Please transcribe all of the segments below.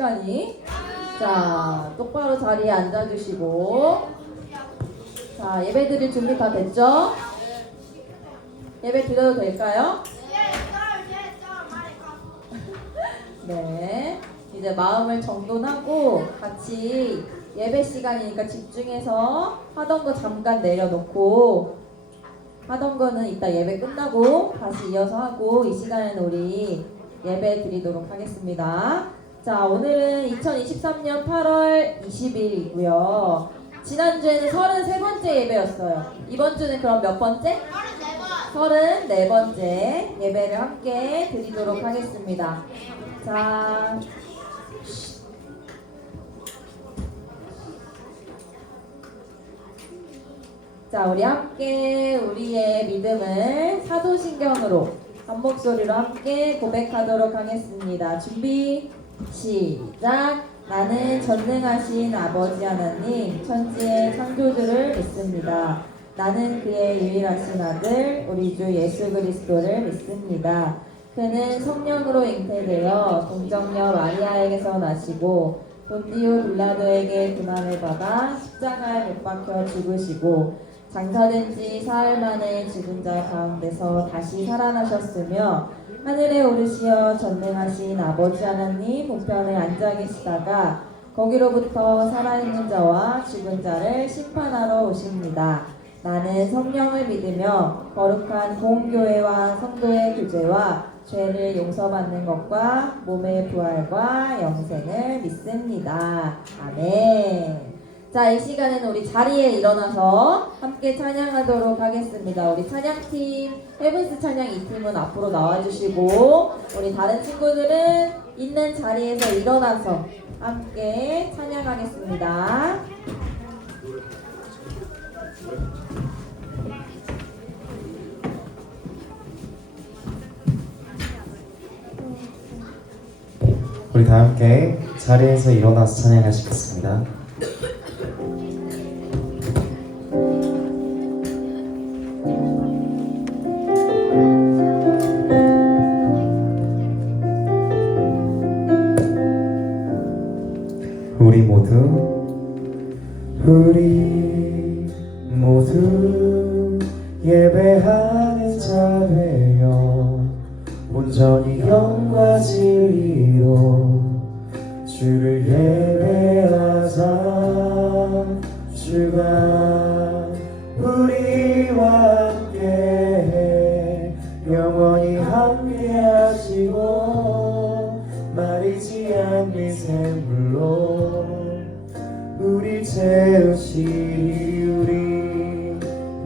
시간이. 자, 똑바로 자리에 앉아주시고. 자, 예배 드릴 준비 다 됐죠? 예배 드려도 될까요? 네. 이제 마음을 정돈하고 같이 예배 시간이니까 집중해서 하던 거 잠깐 내려놓고 하던 거는 이따 예배 끝나고 다시 이어서 하고 이 시간에는 우리 예배 드리도록 하겠습니다. 자, 오늘은 2023년 8월 20일이고요. 지난주에는 33번째 예배였어요. 이번 주는 그럼 몇 번째? 34번째 예배를 함께 드리도록 하겠습니다. 자, 우리 함께 우리의 믿음을 사도신경으로 한 목소리로 함께 고백하도록 하겠습니다. 준비, 시작! 나는 전능하신 아버지 하나님, 천지의 창조주를 믿습니다. 나는 그의 유일하신 아들, 우리 주 예수 그리스도를 믿습니다. 그는 성령으로 잉태되어 동정녀 마리아에게서 나시고 본디오 빌라도에게 고난을 받아 십자가에 못 박혀 죽으시고 장사된 지 사흘 만에 죽은 자 가운데서 다시 살아나셨으며 하늘에 오르시어 전능하신 아버지 하나님 우편에 앉아 계시다가 거기로부터 살아있는 자와 죽은 자를 심판하러 오십니다. 나는 성령을 믿으며 거룩한 공교회와 성도의 교제와 죄를 용서받는 것과 몸의 부활과 영생을 믿습니다. 아멘. 자, 이 시간에는 우리 자리에 일어나서 함께 찬양하도록 하겠습니다. 우리 찬양팀, 헤븐스 찬양 2팀은 앞으로 나와주시고 우리 다른 친구들은 있는 자리에서 일어나서 함께 찬양하겠습니다. 우리 다 함께 자리에서 일어나서 찬양하시겠습니다. 우리 모두 예배하는 자 되어 온전히 영과 진리로 주를 예배하자. 주가 우리와 함께 영원히 함께 하시고 마르지 않는 샘물로 우리 채우시리. 우리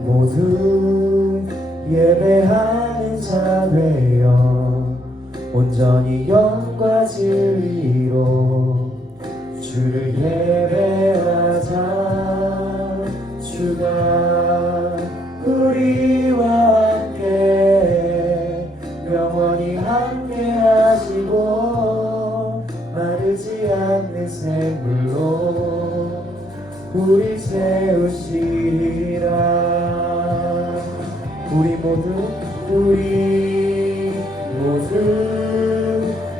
모두 예배하는 자 되어 온전히 영과 진리로 주를 예배하자. 주가 우리와 함께 영원히 함께 하시고 마르지 않는 샘물로 우리 채우시리라. 우리 모두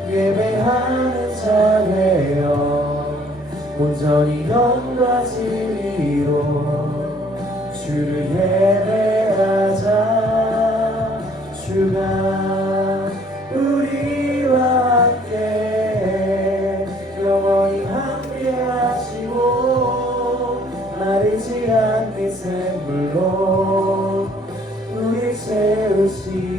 예배하는 자 되어 온전히 영과 진리로 주를 예배하자. 주가 우리와 함께 영원히 함께 하시고 마르지 않는 샘물로 우리 채우시리라.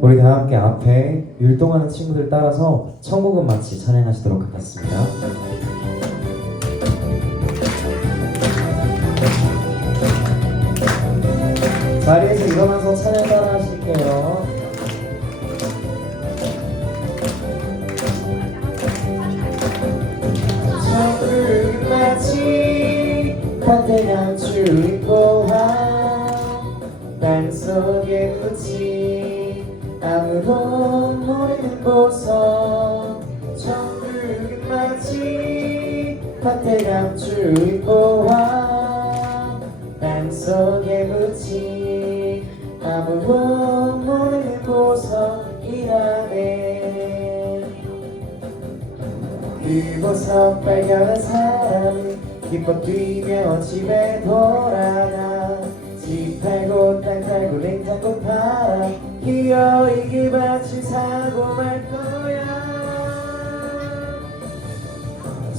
우리 다 함께 앞에 율동하는 친구들 따라서 천국은 마치 찬양하시도록 하겠습니다. 자리에서 일어나서 찬양 따라 하실게요. 천국은 마치 거대한 주인공한 땅속의 꽃이 아무도 모르는 보석 천국은 마치 밭에 감추인 보화 땅속에 묻힌 아무도 모르는 보석이라네. 그 보석 발견한 사람은 기뻐 뛰며 집에 돌아가. 집 팔고 땅 팔고 냉장고 팔아 기어이 그 밭을 사고 말 거야.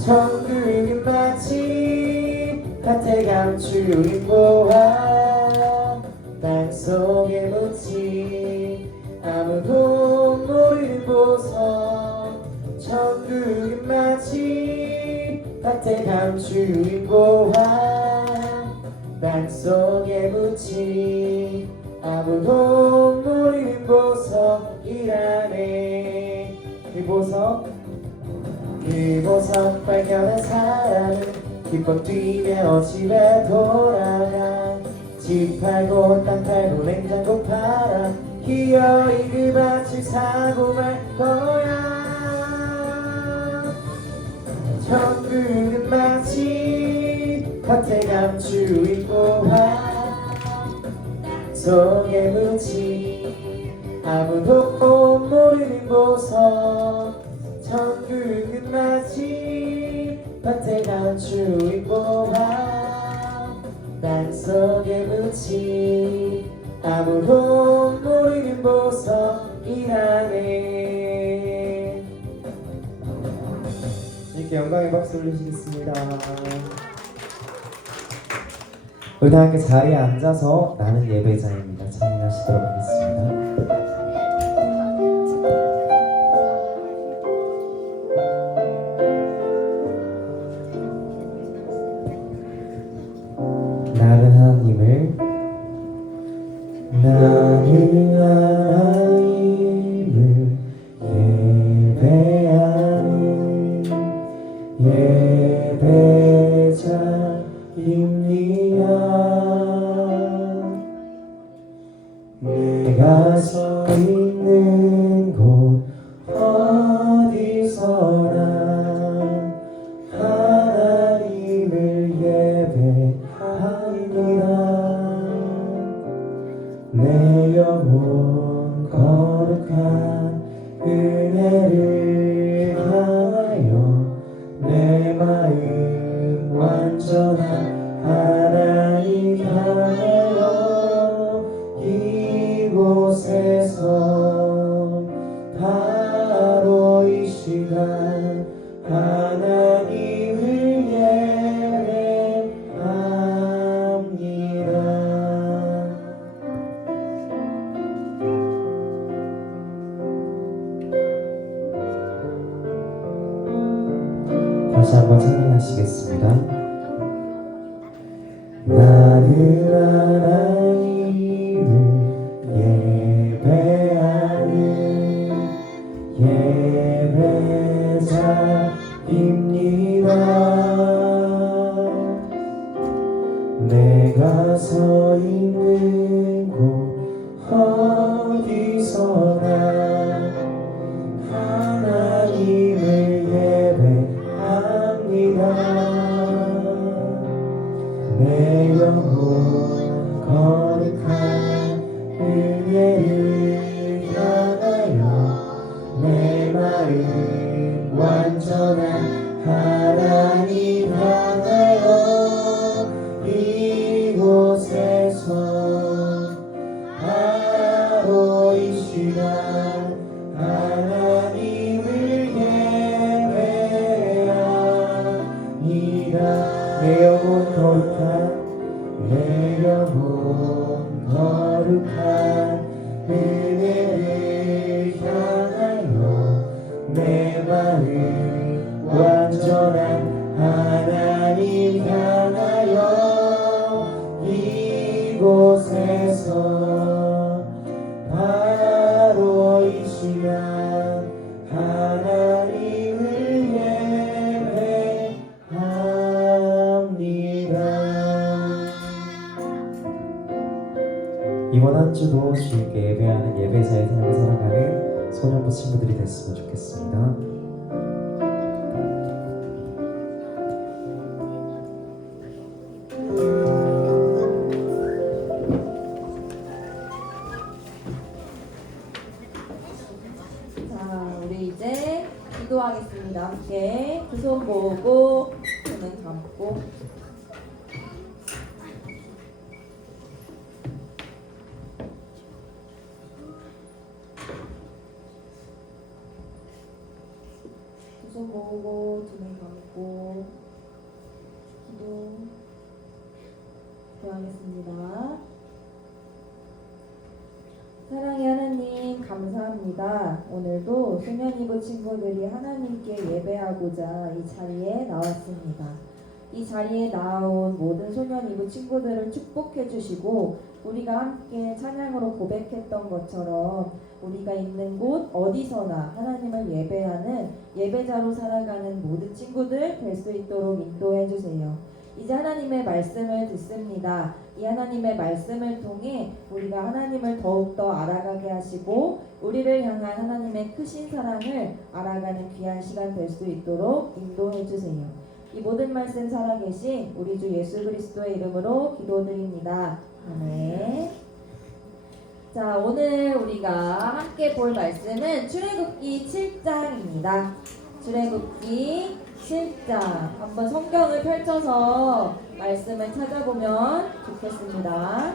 천국은 마치 밭에 감추인 보화 땅속에 묻힌 아무도 모르는 보석 천국은 마치 밭에 감추인 보화 땅속에 묻힌 아무도 모르는 보석이라네. 그 보석 발견한 사람은 기뻐 뛰며 집에 돌아가. 집 팔고 땅 팔고 냉장고 팔아 기어이 그 밭을 사고 말 거야. 천국은 마치 밭에 감추인 보화 속에 묻힌 아무도 모르는 보석 천국은 마치 밭에 감추인 보화 땅속에 묻힌 아무도 모르는 보석이라네. 이렇게 영광의 박수 올리시겠습니다. 우리 다 함께 자리에 앉아서 나는 예배자입니다 찬양하시도록 하겠습니다. 나는 하나님을 예배하는 예배자입니다. 내가 서 있는 곳 어디서나 하나님을 예배합니다. 내 영혼 거룩한 은혜를 향하여 내 마음 완전한 하나님 향하여 이곳에서 바로 이 시간 하나님을 예배합니다. 다시 한번 찬양하시겠습니다. 나는 하나님을 예배하는 예배자입니다. 내가 서 있는 곳 어디서나 하나님을 예배합니다. 내 영혼 거룩한 은혜를 향하여 내 마음 완전한 하나님 향하여 이곳에서 바로 이 시간 하나님을 예배합니다. 내 영혼 거룩한 내 영혼 거룩한 은혜를 향하여 내 마음 완전한 하나님 향하여 이곳에서 바로 이 시간 하나님을 예배합니다. 이번 한 주도 주님께 예배하는 예배자의 삶을 살아가시길 소년부 친구들이 됐으면 좋겠습니다. 자, 우리 이제 기도하겠습니다. 함께 두 손 모으고 눈은 감고 두 손 모으고 눈은 감고 기도하겠습니다. 사랑의 하나님 감사합니다. 오늘도 소년이부 친구들이 하나님께 예배하고자 이 자리에 나왔습니다. 이 자리에 나온 모든 소년이부 친구들을 축복해 주시고 우리가 함께 찬양으로 고백했던 것처럼 우리가 있는 곳 어디서나 하나님을 예배하는 예배자로 살아가는 모든 친구들 될 수 있도록 인도해 주세요. 이제 하나님의 말씀을 듣습니다. 이 하나님의 말씀을 통해 우리가 하나님을 더욱더 알아가게 하시고 우리를 향한 하나님의 크신 사랑을 알아가는 귀한 시간 될 수 있도록 인도해 주세요. 이 모든 말씀 살아계신 우리 주 예수 그리스도의 이름으로 기도드립니다. 아멘. 자, 오늘 우리가 함께 볼 말씀은 출애굽기 7장입니다. 출애굽기 7장 한번 성경을 펼쳐서 말씀을 찾아보면 좋겠습니다.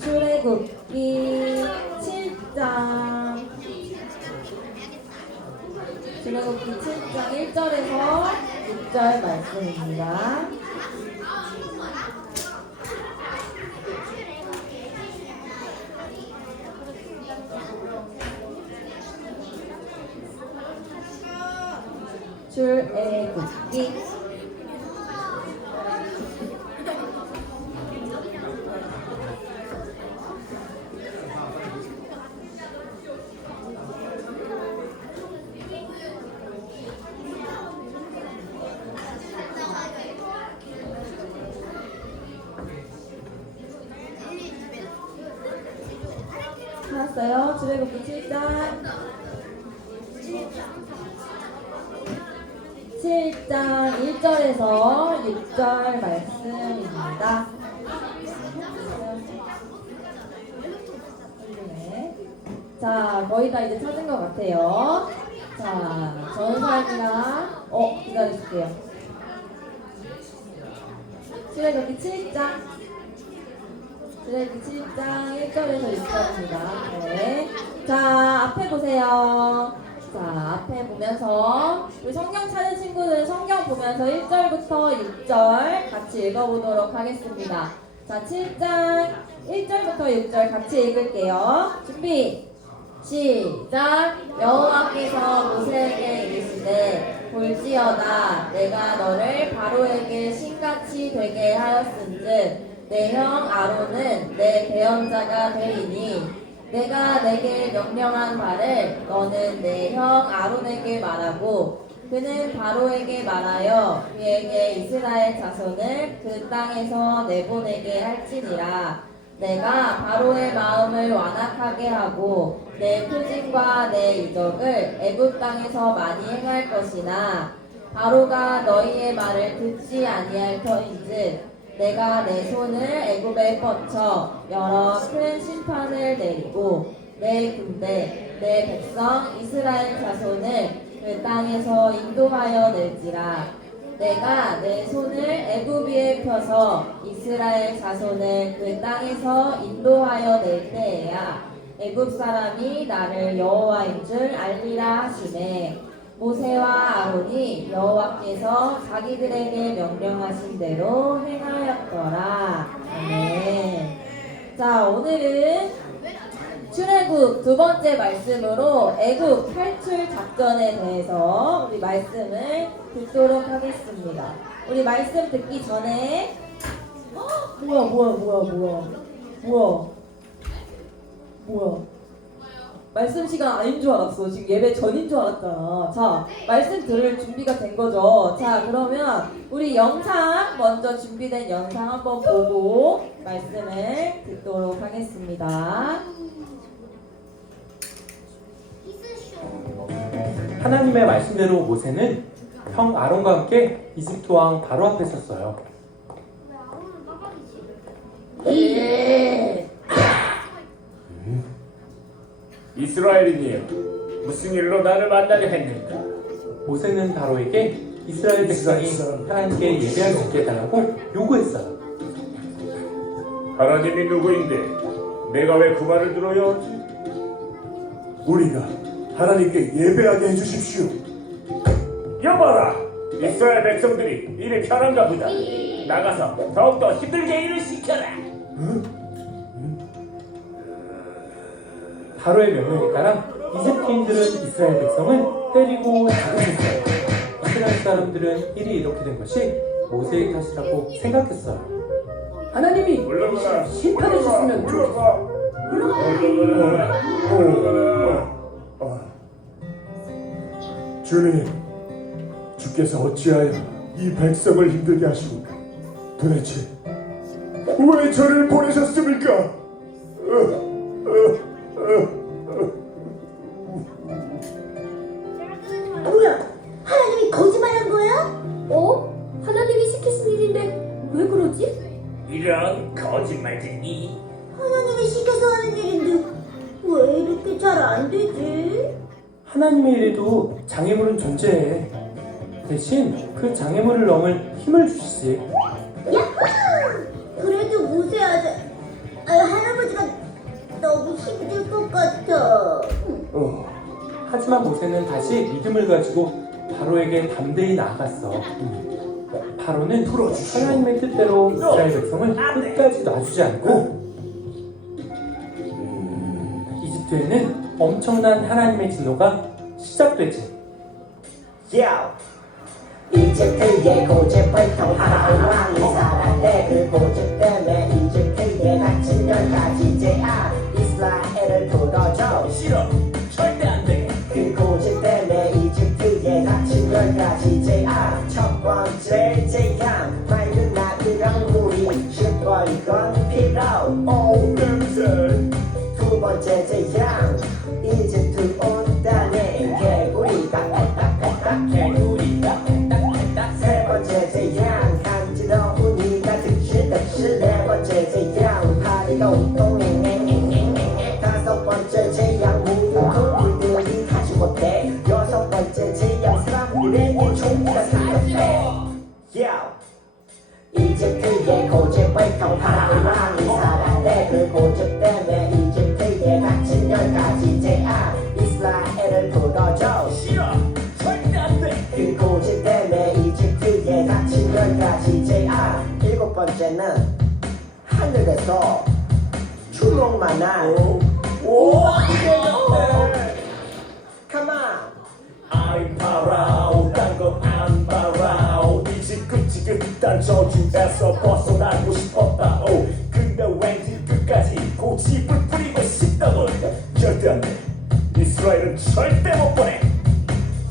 출애굽기 7장 출애굽기 7장 1절에서 6절 말씀입니다. 출애굽기 찾았어요? 출애굽기 7장 1절에서 6절 말씀입니다. 네. 자, 거의 다 이제 찾은 것 같아요. 자, 전사님이랑 기다려줄게요. 출애굽기 7장 1절에서 6절입니다. 네. 자, 앞에 보세요. 자, 앞에 보면서 우리 성경 찾은 친구들은 성경 보면서 1절부터 6절 같이 읽어보도록 하겠습니다. 자, 7장 1절부터 6절 같이 읽을게요. 준비 시작. 여호와께서 모세에게 이르시되 볼지어다 내가 너를 바로에게 신같이 되게 하였은즉 내 형 아론은 내 대언자가 되리니 내가 내게 명령한 바를 너는 내 형 아론에게 말하고 그는 바로에게 말하여 그에게 이스라엘 자손을 그 땅에서 내보내게 할지니라. 내가 바로의 마음을 완악하게 하고 내 표징과 내 이적을 애굽 땅에서 많이 행할 것이나 바로가 너희의 말을 듣지 아니할 터인즉 내가 내 손을 애굽에 뻗쳐 여러 큰 심판을 내리고 내 군대 내 백성 이스라엘 자손을 그 땅에서 인도하여 낼지라. 내가 내 손을 애굽 위에 펴서 이스라엘 자손을 그 땅에서 인도하여 낼 때에야 애굽 사람이 나를 여호와인 줄 알리라 하시매 모세와 아론이 여호와께서 자기들에게 명령하신 대로 행하였더라. 아멘. 자, 오늘은 출애굽 두 번째 말씀으로 애굽 탈출 작전에 대해서 우리 말씀을 듣도록 하겠습니다. 우리 말씀 듣기 전에 뭐야 말씀 시간 아닌 줄 알았어. 지금 예배 전인 줄 알았잖아. 자, 말씀 들을 준비가 된 거죠. 자, 그러면 우리 영상 먼저 준비된 영상 한번 보고 말씀을 듣도록 하겠습니다. 하나님의 말씀대로 모세는 형 아론과 함께 이집트 왕 바로 앞에 섰어요. 이스라엘이니 무슨 일로 나를 만나려 했는가? 모세는 바로에게 이스라엘 백성이 하나님께 예배할 수 있게 해달라고 요구했어요. 하나님이 누구인데 내가 왜 그 말을 들어야 하지? 우리가 하나님께 예배하게 해주십시오. 여봐라! 이스라엘 백성들이 일이 편한가 보다. 나가서 더욱더 힘들게 일을 시켜라. 바로의 명령에 따라 이집트인들은 이스라엘 백성을 때리고 자극했어요. 이스라엘 사람들은 일이 이렇게 된 것이 모세의 탓이라고 생각했어요. 하나님이 물러가라. 심판해 주셨으면 좋겠어요. 주님, 주께서 어찌하여 이 백성을 힘들게 하십니까? 도대체 왜 저를 보내셨습니까? 뭐야? 하나님이 거짓말한 거야? 하나님이 시키신 일인데 왜 그러지? 이런 거짓말쟁이. 하나님이 시켜서 하는 일인데 왜 이렇게 잘 안 되지? 하나님의 일에도 장애물은 존재해. 대신 그 장애물을 넘을 힘을 주시지. 야호! 그래도 모세 할아버지가 너무 힘들 것 같아. 하지만 모세는 다시 믿음을 가지고 바로에게 담대히 나아갔어. 바로는 하나님의 뜻대로 이스라엘 백성을 끝까지 놔주지 않고 이집트에는 엄청난 하나님의 진노가 시작되지. 야! 이집트의 고집을 통하는 왕이 살았대. 그 고집 때문에 이집트에 갇힌 열까지 제아 이스라엘을 풀어줘. 싫어. 절대 안 돼. 그 고집 때문에 이집트에 갇힌 열까지 제아 첫 번째 재앙 맑은 나그랑 물이 시뻘건 피로 어우 냄새. 두 번째 재앙 이집트 온 땅에 개구리가 빼딱빼딱 개구리가 빼딱빼딱 세 번째 재앙 간지러운 이가 득실득실 네 번째 재앙 파리가 운동행행행행행 다섯 번째 재앙 무조건 물들이 하지 못해 여섯 번째 재앙 사람들에게 총기가 생겼대 이집트의 고집을 통하는 왕이 살았대. 그 고집 때문에 이집트에 갇힌 열까지 제아 이스라엘을 풀어줘. 싫어. 절대 안 돼. 그 고집 때문에 이집트에 갇힌 열까지 제아 일곱 번째는 하늘에서 주먹만한 오, 이게 Come on I'm Pharaoh, 딴건안 Pharaoh. 지긋지긋한 저주에서 벗어나고 싶었다. 오, 근데 왠지 끝까지 고집을 부리고 싶다고. 절대 안 돼. 이스라엘은 절대 못 보내.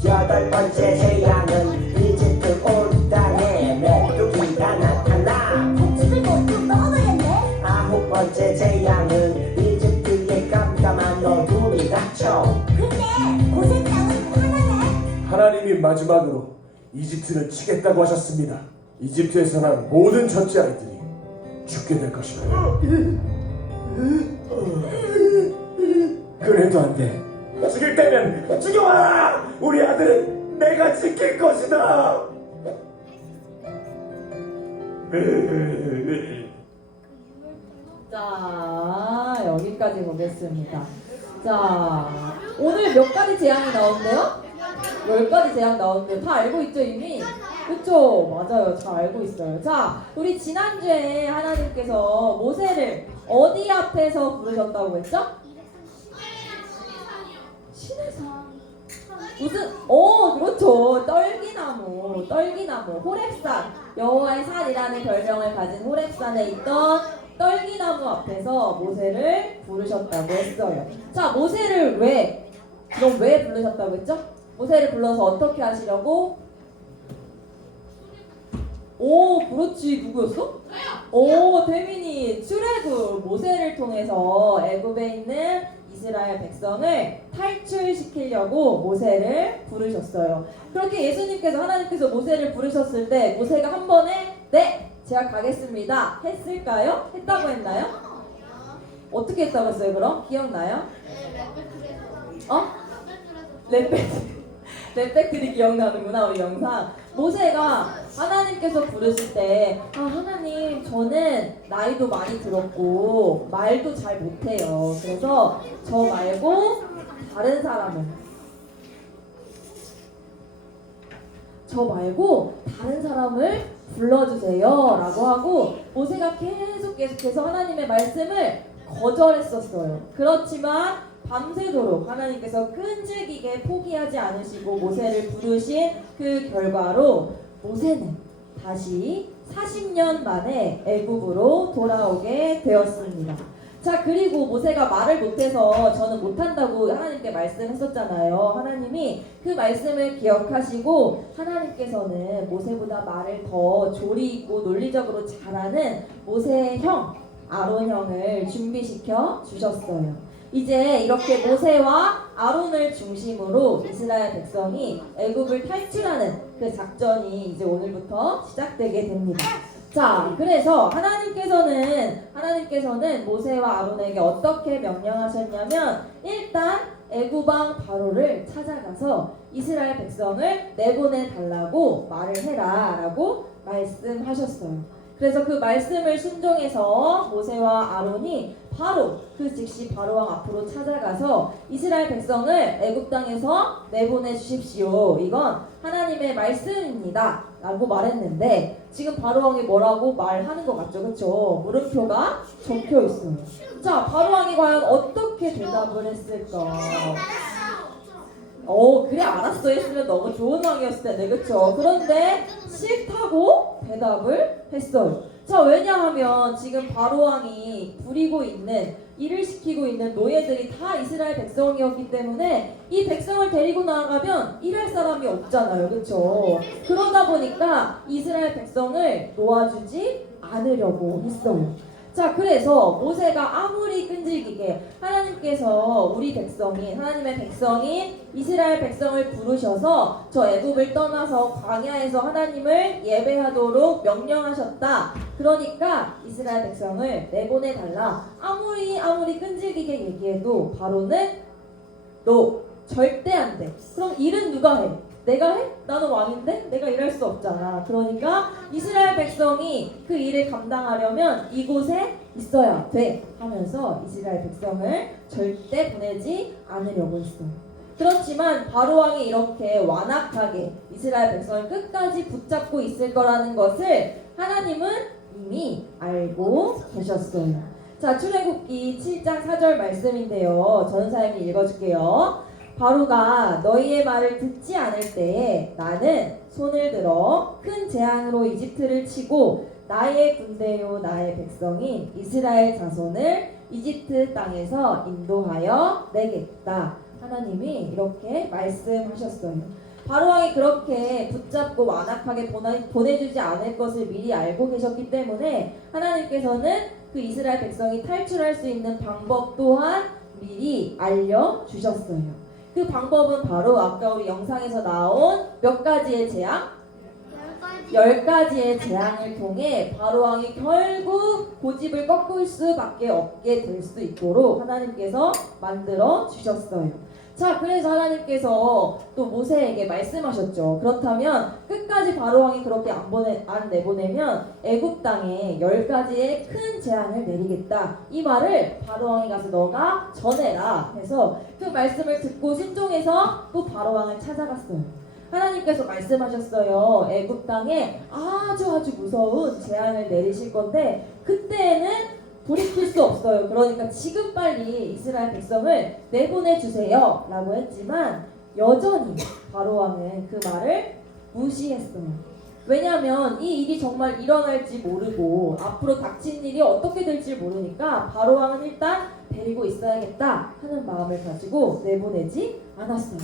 여덟 번째 재앙은 이집트 온 땅에 메뚜기가 나타나. 고집을 모두 먹어버렸네. 아홉 번째 재앙은 이집트의 깜깜한 어둠이 닥쳐. 근데 고생 땅은 하나네. 하나님이 마지막으로 이집트를 치겠다고 하셨습니다. 이집트에서 난 모든 첫째 아이들이 죽게 될 것입니다. 그래도 안 돼. 죽일 때면 죽여라. 우리 아들은 내가 지킬 것이다. 자, 여기까지 보겠습니다. 자, 오늘 몇 가지 재앙이 나온대요? 10가지 재앙 나오는데 다 알고 있죠 이미? 그쵸? 맞아요. 잘 알고 있어요. 자, 우리 지난주에 하나님께서 모세를 어디 앞에서 부르셨다고 했죠? 시내산. 무슨? 그렇죠. 떨기나무, 호렙산. 여호와의 산이라는 별명을 가진 호렙산에 있던 떨기나무 앞에서 모세를 부르셨다고 했어요. 자, 모세를 그럼 왜 부르셨다고 했죠? 모세를 불러서 어떻게 하시려고? 오, 그렇지. 누구였어? 오, 태민이. 출애굽 모세를 통해서 애굽에 있는 이스라엘 백성을 탈출시키려고 모세를 부르셨어요. 그렇게 예수님께서 하나님께서 모세를 부르셨을 때 모세가 한 번에 네, 제가 가겠습니다 했을까요? 했다고 했나요? 어떻게 했다고 했어요? 그럼 기억나요? 어? 랩백들이 기억나는구나. 우리 영상. 모세가 하나님께서 부르실 때 하나님 저는 나이도 많이 들었고 말도 잘 못해요. 그래서 저 말고 다른 사람을 불러주세요 라고 하고 모세가 계속해서 하나님의 말씀을 거절했었어요. 그렇지만 밤새도록 하나님께서 끈질기게 포기하지 않으시고 모세를 부르신 그 결과로 모세는 다시 40년 만에 애굽으로 돌아오게 되었습니다. 자, 그리고 모세가 말을 못해서 저는 못한다고 하나님께 말씀했었잖아요. 하나님이 그 말씀을 기억하시고 하나님께서는 모세보다 말을 더 조리 있고 논리적으로 잘하는 모세의 형 아론 형을 준비시켜 주셨어요. 이제 이렇게 모세와 아론을 중심으로 이스라엘 백성이 애굽을 탈출하는 그 작전이 이제 오늘부터 시작되게 됩니다. 자, 그래서 하나님께서는 모세와 아론에게 어떻게 명령하셨냐면 일단 애굽 왕 바로를 찾아가서 이스라엘 백성을 내보내 달라고 말을 해라라고 말씀하셨어요. 그래서 그 말씀을 순종해서 모세와 아론이 바로 그 즉시 바로왕 앞으로 찾아가서 이스라엘 백성을 애굽 땅에서 내보내 주십시오. 이건 하나님의 말씀입니다. 라고 말했는데 지금 바로왕이 뭐라고 말하는 것 같죠? 그쵸? 물음표가 적혀 있어요. 자, 바로왕이 과연 어떻게 대답을 했을까? 그래 알았어 했으면 너무 좋은 왕이었을 텐데 그쵸? 그런데 싫다고 대답을 했어요. 자, 왜냐하면 지금 바로왕이 부리고 있는 일을 시키고 있는 노예들이 다 이스라엘 백성이었기 때문에 이 백성을 데리고 나가면 일할 사람이 없잖아요. 그쵸? 그러다 보니까 이스라엘 백성을 놓아주지 않으려고 했어요. 자, 그래서 모세가 아무리 끈질기게 하나님께서 하나님의 백성인 이스라엘 백성을 부르셔서 저 애굽을 떠나서 광야에서 하나님을 예배하도록 명령하셨다. 그러니까 이스라엘 백성을 내보내달라. 아무리 끈질기게 얘기해도 바로는 너 절대 안 돼. 그럼 일은 누가 해? 내가 해? 나는 왕인데? 내가 일할 수 없잖아. 그러니까 이스라엘 백성이 그 일을 감당하려면 이곳에 있어야 돼 하면서 이스라엘 백성을 절대 보내지 않으려고 했어요. 그렇지만 바로왕이 이렇게 완악하게 이스라엘 백성을 끝까지 붙잡고 있을 거라는 것을 하나님은 이미 알고 계셨어요. 자, 출애굽기 7장 4절 말씀인데요. 전사님이 읽어줄게요. 바로가 너희의 말을 듣지 않을 때에 나는 손을 들어 큰 재앙으로 이집트를 치고 나의 군대요 나의 백성인 이스라엘 자손을 이집트 땅에서 인도하여 내겠다. 하나님이 이렇게 말씀하셨어요. 바로왕이 그렇게 붙잡고 완악하게 보내주지 않을 것을 미리 알고 계셨기 때문에 하나님께서는 그 이스라엘 백성이 탈출할 수 있는 방법 또한 미리 알려주셨어요. 그 방법은 바로 아까 우리 영상에서 나온 몇 가지의 재앙? 10가지의 재앙을 통해 바로왕이 결국 고집을 꺾을 수밖에 없게 될 수 있도록 하나님께서 만들어 주셨어요. 자, 그래서 하나님께서 또 모세에게 말씀하셨죠. 그렇다면 끝까지 바로왕이 그렇게 안 내보내면 애굽 땅에 10가지의 큰 재앙을 내리겠다. 이 말을 바로왕이 가서 너가 전해라 해서 그 말씀을 듣고 순종해서 또 바로왕을 찾아갔어요. 하나님께서 말씀하셨어요. 애굽 땅에 아주 무서운 재앙을 내리실 건데 그때에는 돌이킬 수 없어요. 그러니까 지금 빨리 이스라엘 백성을 내보내주세요 라고 했지만 여전히 바로왕은 그 말을 무시했어요. 왜냐하면 이 일이 정말 일어날지 모르고 앞으로 닥친 일이 어떻게 될지 모르니까 바로왕은 일단 데리고 있어야겠다 하는 마음을 가지고 내보내지 않았어요.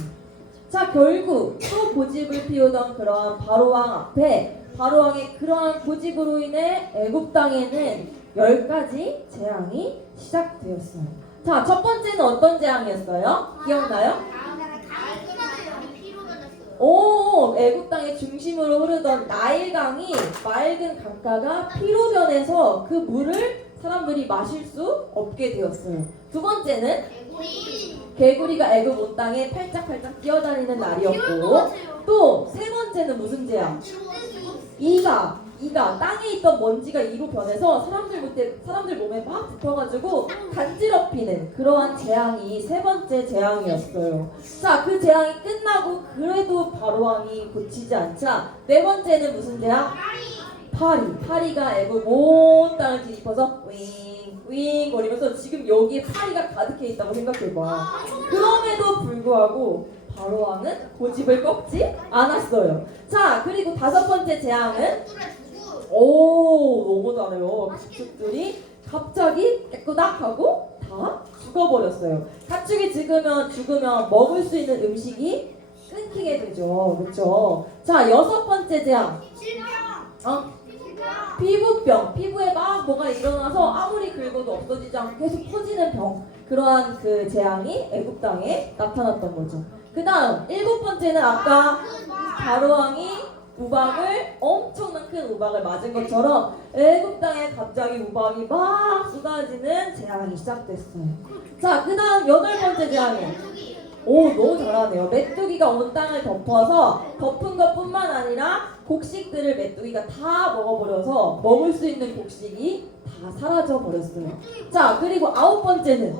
자, 결국 또 고집을 피우던 그러한 바로왕 앞에 바로왕의 그러한 고집으로 인해 애굽 땅에는 10가지 재앙이 시작되었어요. 자, 첫 번째는 어떤 재앙이었어요? 기억나요? 오, 애굽 땅의 중심으로 흐르던 나일강이 맑은 강가가 피로 변해서 그 물을 사람들이 마실 수 없게 되었어요. 두 번째는 개구리가 애굽 온 땅에 팔짝팔짝 뛰어다니는 날이었고, 또 세 번째는 무슨 재앙? 이가 땅에 있던 먼지가 이로 변해서 사람들 몸에 막 붙어가지고 간지럽히는 그러한 재앙이 세 번째 재앙이었어요. 자, 그 재앙이 끝나고 그래도 바로왕이 고치지 않자 네 번째는 무슨 재앙? 파리가 애굽 온 땅을 뒤집어서 윙 거리면서 지금 여기에 파리가 가득해 있다고 생각해봐. 그럼에도 불구하고 바로왕은 고집을 꺾지 않았어요. 자, 그리고 다섯 번째 재앙은 너무 잘해요. 가축들이 갑자기 깨끗딱 하고 다 죽어버렸어요. 가축이 죽으면 먹을 수 있는 음식이 끊기게 되죠. 그렇죠? 자, 여섯 번째 재앙. 피부병. 피부에 막 뭐가 일어나서 아무리 긁어도 없어지지 않고 계속 퍼지는 병. 그러한 그 재앙이 애굽 땅에 나타났던 거죠. 그 다음 일곱 번째는 아까 바로왕이 우박을 엄청난 큰 우박을 맞은 것처럼 애굽 땅에 갑자기 우박이 막 쏟아지는 재앙이 시작됐어요. 자, 그 다음 여덟 번째 재앙이에요. 너무 잘하네요. 메뚜기가 온 땅을 덮은 것뿐만 아니라 곡식들을 메뚜기가 다 먹어버려서 먹을 수 있는 곡식이 다 사라져 버렸어요. 자, 그리고 아홉 번째는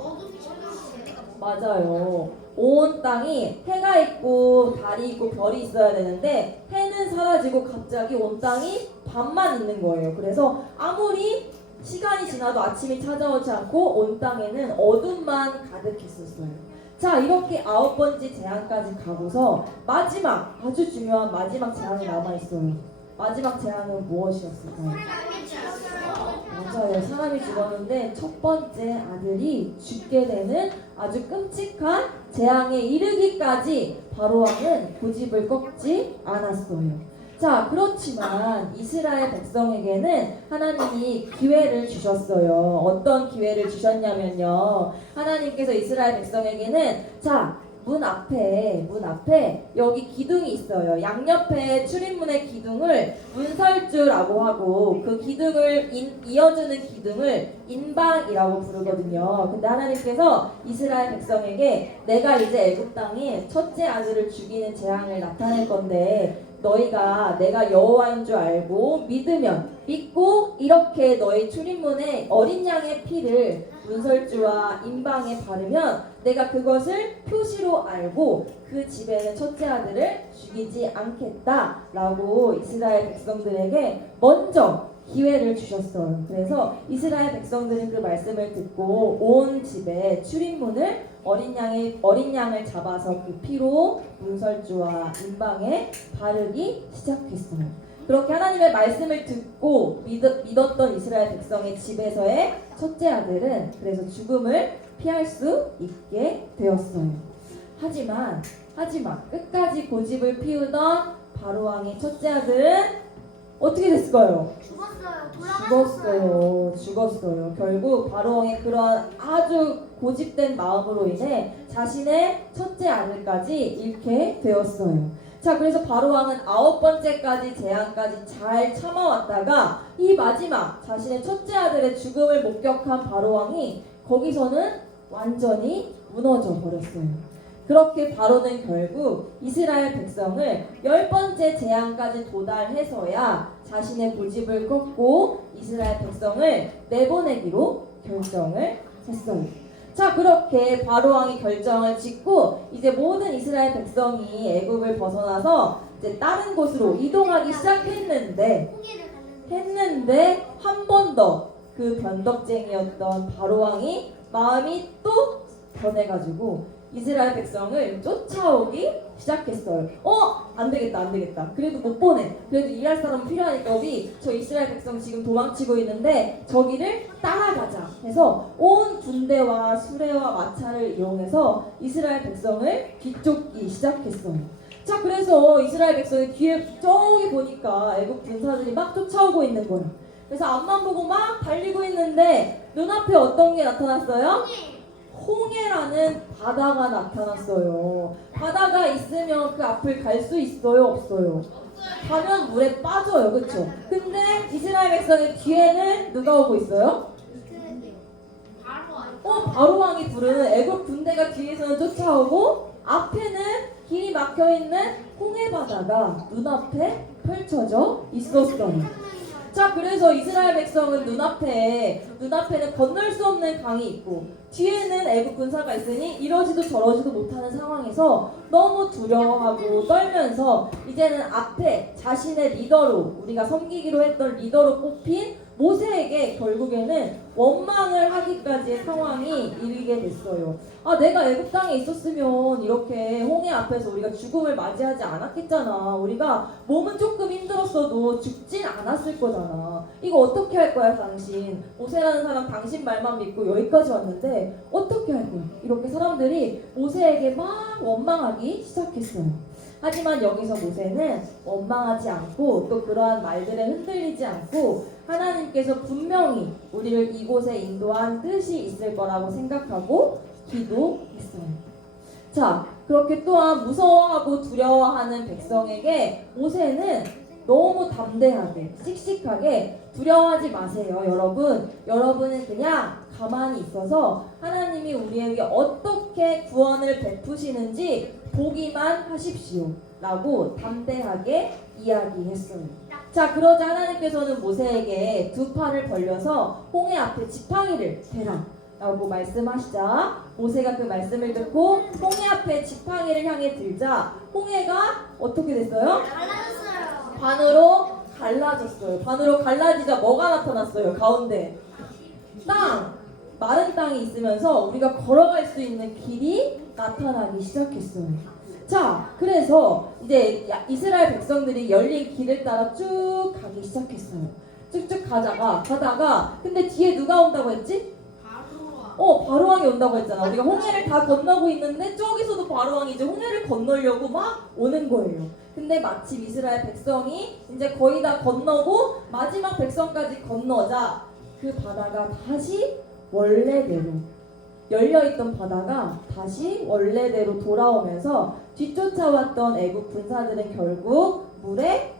맞아요. 온 땅이 해가 있고 달이 있고 별이 있어야 되는데 해는 사라지고 갑자기 온 땅이 밤만 있는 거예요. 그래서 아무리 시간이 지나도 아침이 찾아오지 않고 온 땅에는 어둠만 가득했었어요. 자, 이렇게 아홉 번째 재앙까지 가고서 마지막 아주 중요한 마지막 재앙이 남아있어요. 마지막 재앙은 무엇이었을까요? 맞아요. 사람이 죽었는데 첫 번째 아들이 죽게 되는 아주 끔찍한 재앙에 이르기까지 바로왕은 고집을 꺾지 않았어요. 자, 그렇지만 이스라엘 백성에게는 하나님이 기회를 주셨어요. 어떤 기회를 주셨냐면요. 하나님께서 이스라엘 백성에게는 문 앞에 여기 기둥이 있어요. 양옆에 출입문의 기둥을 문설주라고 하고 그 기둥을 이어주는 기둥을 인방이라고 부르거든요. 근데 하나님께서 이스라엘 백성에게 내가 이제 애굽 땅에 첫째 아들을 죽이는 재앙을 나타낼 건데 너희가 내가 여호와인 줄 알고 믿고 이렇게 너희 출입문에 어린 양의 피를 문설주와 인방에 바르면 내가 그것을 표시로 알고 그 집에는 첫째 아들을 죽이지 않겠다라고 이스라엘 백성들에게 먼저 기회를 주셨어요. 그래서 이스라엘 백성들은 그 말씀을 듣고 온 집에 출입문을 어린 양을 잡아서 그 피로 문설주와 인방에 바르기 시작했어요. 그렇게 하나님의 말씀을 듣고 믿었던 이스라엘 백성의 집에서의 첫째 아들은 그래서 죽음을 피할 수 있게 되었어요. 하지만 끝까지 고집을 피우던 바로왕의 첫째 아들은 어떻게 됐을까요? 죽었어요. 결국 바로왕의 그런 아주 고집된 마음으로 인해 자신의 첫째 아들까지 잃게 되었어요. 자, 그래서 바로왕은 아홉 번째까지 재앙까지 잘 참아왔다가 이 마지막 자신의 첫째 아들의 죽음을 목격한 바로왕이 거기서는 완전히 무너져 버렸어요. 그렇게 바로는 결국 이스라엘 백성을 10번째 재앙까지 도달해서야 자신의 고집을 꺾고 이스라엘 백성을 내보내기로 결정을 했어요. 자, 그렇게 바로왕이 결정을 짓고 이제 모든 이스라엘 백성이 애굽을 벗어나서 이제 다른 곳으로 이동하기 시작했는데 한 번 더 그 변덕쟁이였던 바로왕이 마음이 또 변해가지고 이스라엘 백성을 쫓아오기 시작했어요. 안 되겠다, 안 되겠다. 그래도 못 보내. 그래도 일할 사람은 필요하니까 우리 저 이스라엘 백성 지금 도망치고 있는데 저기를 따라가자 해서 온 군대와 수레와 마차를 이용해서 이스라엘 백성을 뒤쫓기 시작했어요. 자, 그래서 이스라엘 백성이 뒤에 저기 보니까 애국 군사들이 막 쫓아오고 있는 거예요. 그래서 앞만 보고 막 달리고 있는데 눈앞에 어떤 게 나타났어요? 홍해라는 바다가 나타났어요. 바다가 있으면 그 앞을 갈 수 있어요, 없어요? 가면 물에 빠져요, 그렇죠? 근데 이스라엘 백성의 뒤에는 누가 오고 있어요? 바로왕이 부르는 애국 군대가 뒤에서는 쫓아오고 앞에는 길이 막혀있는 홍해 바다가 눈앞에 펼쳐져 있었어요. 자, 그래서 이스라엘 백성은 눈앞에는 건널 수 없는 강이 있고 뒤에는 애국 군사가 있으니 이러지도 저러지도 못하는 상황에서 너무 두려워하고 떨면서 이제는 앞에 자신의 리더로, 우리가 섬기기로 했던 리더로 뽑힌 모세에게 결국에는 원망을 하기까지의 상황이 이르게 됐어요. 내가 애국 땅에 있었으면 이렇게 홍해 앞에서 우리가 죽음을 맞이하지 않았겠잖아. 우리가 몸은 조금 힘들었어도 죽진 않았을 거잖아. 이거 어떻게 할 거야, 당신? 모세라는 사람 당신 말만 믿고 여기까지 왔는데 어떻게 할 거야? 이렇게 사람들이 모세에게 막 원망하기 시작했어요. 하지만 여기서 모세는 원망하지 않고 또 그러한 말들에 흔들리지 않고 하나님께서 분명히 우리를 이곳에 인도한 뜻이 있을 거라고 생각하고 기도했어요. 자, 그렇게 또한 무서워하고 두려워하는 백성에게 모세는 너무 담대하게, 씩씩하게 두려워하지 마세요, 여러분. 여러분은 그냥 가만히 있어서 하나님이 우리에게 어떻게 구원을 베푸시는지 보기만 하십시오. 라고 담대하게 이야기했어요. 자, 그러자 하나님께서는 모세에게 두 팔을 벌려서 홍해 앞에 지팡이를 대라 라고 말씀하시자 모세가 그 말씀을 듣고 홍해 앞에 지팡이를 향해 들자 홍해가 어떻게 됐어요? 갈라졌어요. 반으로 갈라졌어요. 반으로 갈라지자 뭐가 나타났어요? 가운데 마른 땅이 있으면서 우리가 걸어갈 수 있는 길이 나타나기 시작했어요. 자, 그래서 이제 이스라엘 백성들이 열린 길을 따라 쭉 가기 시작했어요. 쭉쭉 가다가 근데 뒤에 누가 온다고 했지? 바로왕이 온다고 했잖아. 우리가 홍해를 다 건너고 있는데 저기서도 바로왕이 이제 홍해를 건너려고 막 오는 거예요. 근데 마침 이스라엘 백성이 이제 거의 다 건너고 마지막 백성까지 건너자 그 바다가 다시 원래대로 열려있던 바다가 다시 원래대로 돌아오면서 뒤쫓아왔던 애국 군사들은 결국 물에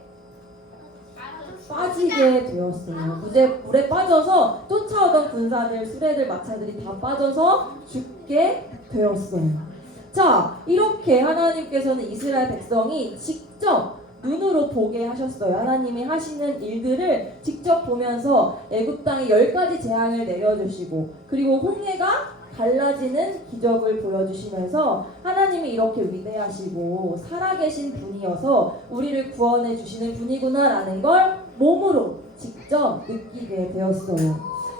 빠지게 되었어요. 물에 빠져서 쫓아오던 군사들, 수레들, 마차들이 다 빠져서 죽게 되었어요. 자, 이렇게 하나님께서는 이스라엘 백성이 직접 눈으로 보게 하셨어요. 하나님이 하시는 일들을 직접 보면서 애굽 땅에 10가지 재앙을 내려주시고 그리고 홍해가 갈라지는 기적을 보여주시면서 하나님이 이렇게 위대하시고 살아계신 분이어서 우리를 구원해 주시는 분이구나라는 걸 몸으로 직접 느끼게 되었어요.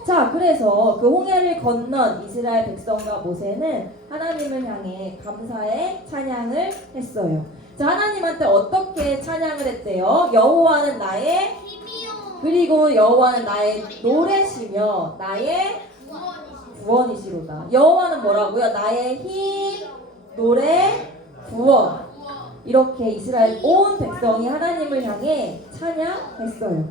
자, 그래서 그 홍해를 건넌 이스라엘 백성과 모세는 하나님을 향해 감사의 찬양을 했어요. 자, 하나님한테 어떻게 찬양을 했대요? 여호와는 나의 힘이요. 그리고 여호와는 나의 노래시며 나의 구원이시로다. 여호와는 뭐라고요? 나의 힘, 노래, 구원. 이렇게 이스라엘 온 백성이 하나님을 향해 찬양했어요.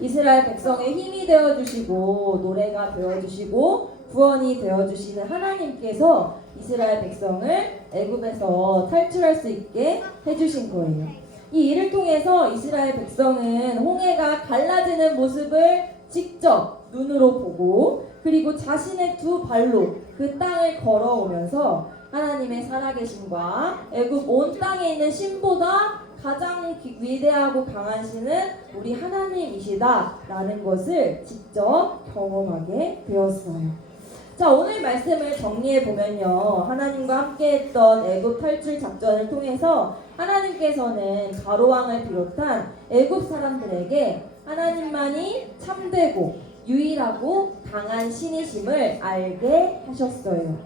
이스라엘 백성의 힘이 되어주시고 노래가 되어주시고 구원이 되어주시는 하나님께서 이스라엘 백성을 애굽에서 탈출할 수 있게 해주신 거예요. 이 일을 통해서 이스라엘 백성은 홍해가 갈라지는 모습을 직접 눈으로 보고 그리고 자신의 두 발로 그 땅을 걸어오면서 하나님의 살아계심과 애굽 온 땅에 있는 신보다 가장 위대하고 강한 신은 우리 하나님이시다라는 것을 직접 경험하게 되었어요. 자, 오늘 말씀을 정리해 보면요, 하나님과 함께했던 애굽 탈출 작전을 통해서 하나님께서는 가로왕을 비롯한 애굽 사람들에게 하나님만이 참되고 유일하고 강한 신이심을 알게 하셨어요.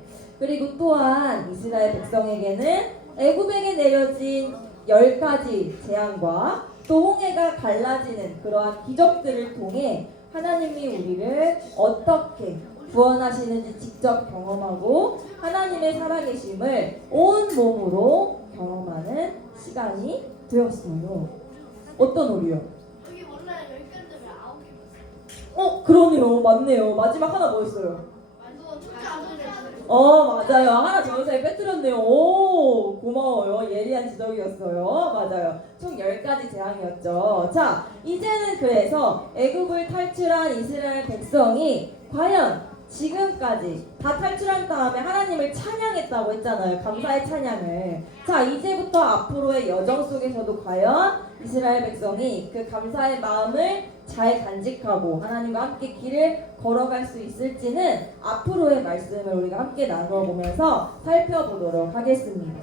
그리고 또한 이스라엘 백성에게는 애굽에게 내려진 10가지 재앙과 또 홍해가 갈라지는 그러한 기적들을 통해 하나님이 우리를 어떻게 구원하시는지 직접 경험하고 하나님의 살아계심을 온 몸으로 경험하는 시간이 되었어요. 어떤 오류요? 여기 원래 10개인데 왜 9개였어요? 그러네요. 맞네요. 마지막 하나 뭐였어요? 완전 숫자 맞아요. 하나 저 사이 빼뜨렸네요. 오, 고마워요. 예리한 지적이었어요. 맞아요. 총 10가지 재앙이었죠. 자, 이제는 그래서 애굽을 탈출한 이스라엘 백성이 과연 지금까지 다 탈출한 다음에 하나님을 찬양했다고 했잖아요. 감사의 찬양을. 자, 이제부터 앞으로의 여정 속에서도 과연 이스라엘 백성이 그 감사의 마음을 잘 간직하고 하나님과 함께 길을 걸어갈 수 있을지는 앞으로의 말씀을 우리가 함께 나누어 보면서 살펴보도록 하겠습니다.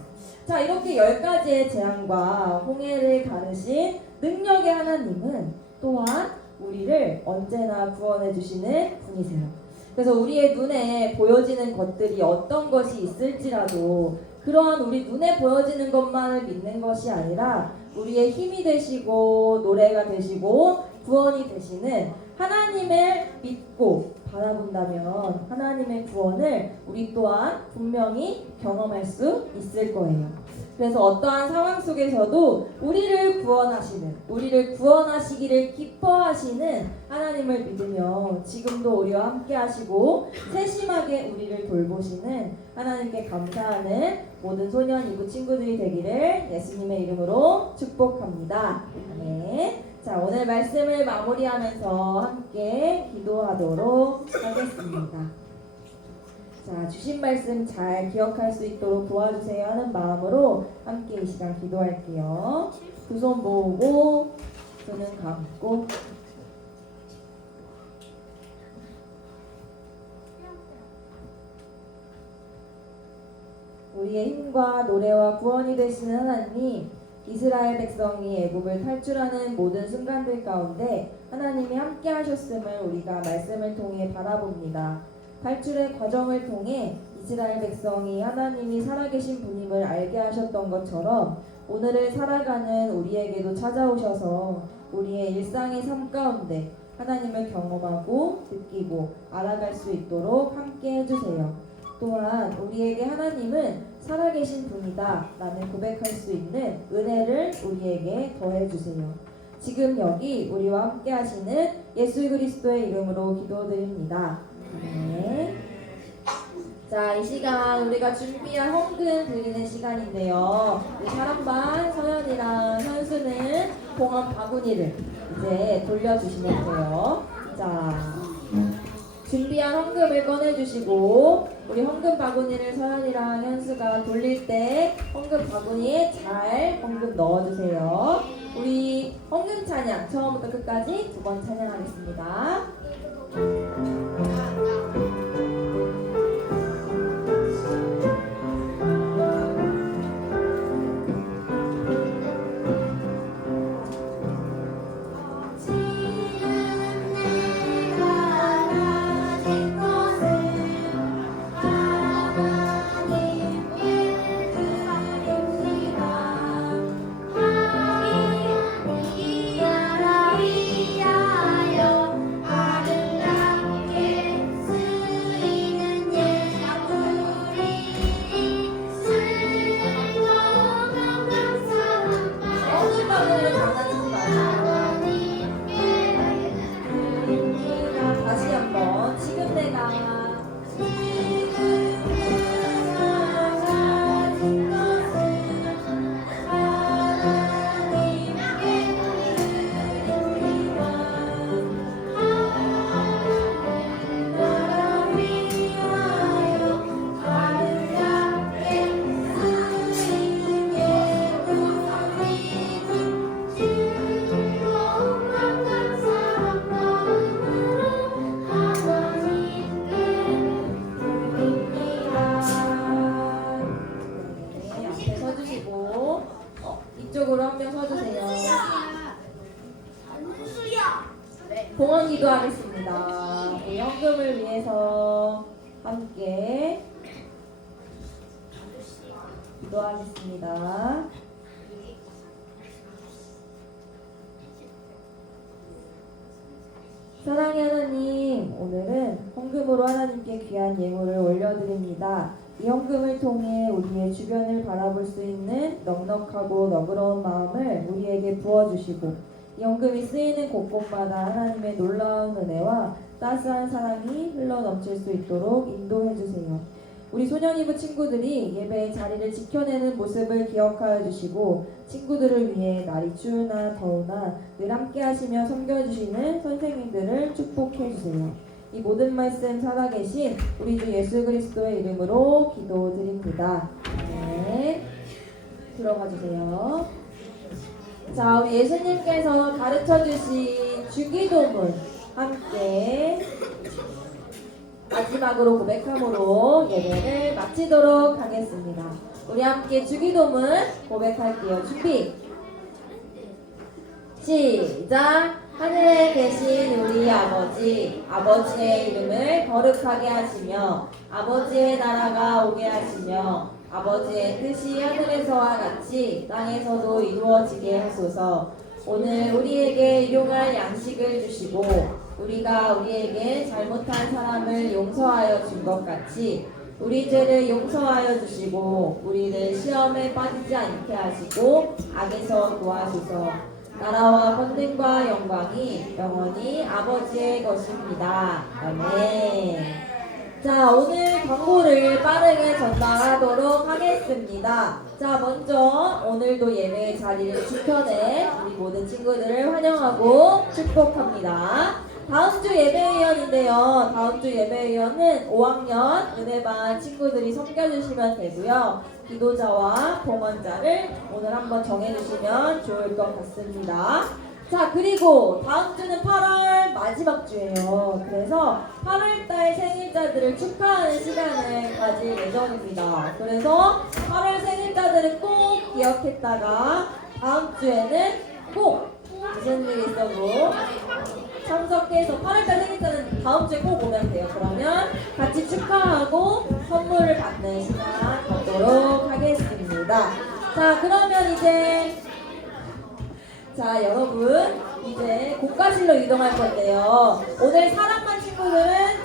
자, 이렇게 10가지의 재앙과 홍해를 가르신 능력의 하나님은 또한 우리를 언제나 구원해 주시는 분이세요. 그래서 우리의 눈에 보여지는 것들이 어떤 것이 있을지라도 그러한 우리 눈에 보여지는 것만을 믿는 것이 아니라 우리의 힘이 되시고 노래가 되시고 구원이 되시는 하나님을 믿고 바라본다면 하나님의 구원을 우리 또한 분명히 경험할 수 있을 거예요. 그래서 어떠한 상황 속에서도 우리를 구원하시기를 기뻐하시는 하나님을 믿으며 지금도 우리와 함께 하시고 세심하게 우리를 돌보시는 하나님께 감사하는 모든 소년 이구 친구들이 되기를 예수님의 이름으로 축복합니다. 아멘. 자, 오늘 말씀을 마무리하면서 함께 기도하도록 하겠습니다. 자, 주신 말씀 잘 기억할 수 있도록 도와주세요 하는 마음으로 함께 이 시간 기도할게요. 두 손 모으고 두 눈 감고 우리의 힘과 노래와 구원이 되시는 하나님, 이스라엘 백성이 애굽을 탈출하는 모든 순간들 가운데 하나님이 함께 하셨음을 우리가 말씀을 통해 바라봅니다. 탈출의 과정을 통해 이스라엘 백성이 하나님이 살아계신 분임을 알게 하셨던 것처럼 오늘을 살아가는 우리에게도 찾아오셔서 우리의 일상의 삶 가운데 하나님을 경험하고 느끼고 알아갈 수 있도록 함께 해주세요. 또한 우리에게 하나님은 살아계신 분이다 라는 고백할 수 있는 은혜를 우리에게 더해주세요. 지금 여기 우리와 함께 하시는 예수 그리스도의 이름으로 기도드립니다. 네. 자, 이 시간 우리가 준비한 헌금 드리는 시간인데요. 우리 사랑반 서연이랑 현수는 봉헌 바구니를 이제 돌려주시면 돼요. 자, 준비한 헌금을 꺼내주시고 우리 헌금 바구니를 서연이랑 현수가 돌릴 때 헌금 바구니에 잘 헌금 넣어주세요. 우리 헌금 찬양 처음부터 끝까지 2번 찬양하겠습니다. 다시 한번 지금 내가 앞에 서주시고 이쪽으로 한 명 서주세요. 봉헌 기도하겠습니다. 우리 헌금을 위해서 함께 기도하겠습니다. 사랑의 하나님, 오늘은 헌금으로 하나님께 귀한 예물을 올려드립니다. 이 헌금을 통해 우리의 주변을 바라볼 수 있는 넉넉하고 너그러운 마음을 우리에게 부어주시고, 이 헌금이 쓰이는 곳곳마다 하나님의 놀라운 은혜와 따스한 사랑이 흘러넘칠 수 있도록 인도해주세요. 우리 소년이부 친구들이 예배의 자리를 지켜내는 모습을 기억하여 주시고, 친구들을 위해 날이 추우나 더우나 늘 함께 하시며 섬겨주시는 선생님들을 축복해 주세요. 이 모든 말씀 살아계신 우리 주 예수 그리스도의 이름으로 기도드립니다. 네, 들어가 주세요. 자, 우리 예수님께서 가르쳐 주신 주기도문 함께 마지막으로 고백함으로 예배를 마치도록 하겠습니다. 우리 함께 주기도문 고백할게요. 준비 시작. 하늘에 계신 우리 아버지, 아버지의 이름을 거룩하게 하시며 아버지의 나라가 오게 하시며 아버지의 뜻이 하늘에서와 같이 땅에서도 이루어지게 하소서. 오늘 우리에게 일용할 양식을 주시고 우리가 우리에게 잘못한 사람을 용서하여 준 것 같이 우리 죄를 용서하여 주시고 우리를 시험에 빠지지 않게 하시고 악에서 구하소서. 나라와 권능과 영광이 영원히 아버지의 것입니다. 아멘. 자, 오늘 광고를 빠르게 전달하도록 하겠습니다. 자, 먼저 오늘도 예배의 자리를 지켜낸 우리 모든 친구들을 환영하고 축복합니다. 다음 주 예배위원인데요. 다음 주 예배위원은 5학년 은혜반 친구들이 섬겨주시면 되고요. 기도자와 봉헌자를 오늘 한번 정해주시면 좋을 것 같습니다. 자, 그리고 다음 주는 8월 마지막 주예요. 그래서 8월달 생일자들을 축하하는 시간을 가질 예정입니다. 그래서 8월 생일자들은 꼭 기억했다가 다음 주에는 꼭 무슨 일이 있어도 참석해서 8월달 생일자는 다음 주에 꼭 오면 돼요. 그러면 같이 축하하고 선물을 받는 시간 갖도록 하겠습니다. 자, 그러면 이제 여러분 이제 고가실로 이동할 건데요. 오늘 사랑만 친구들은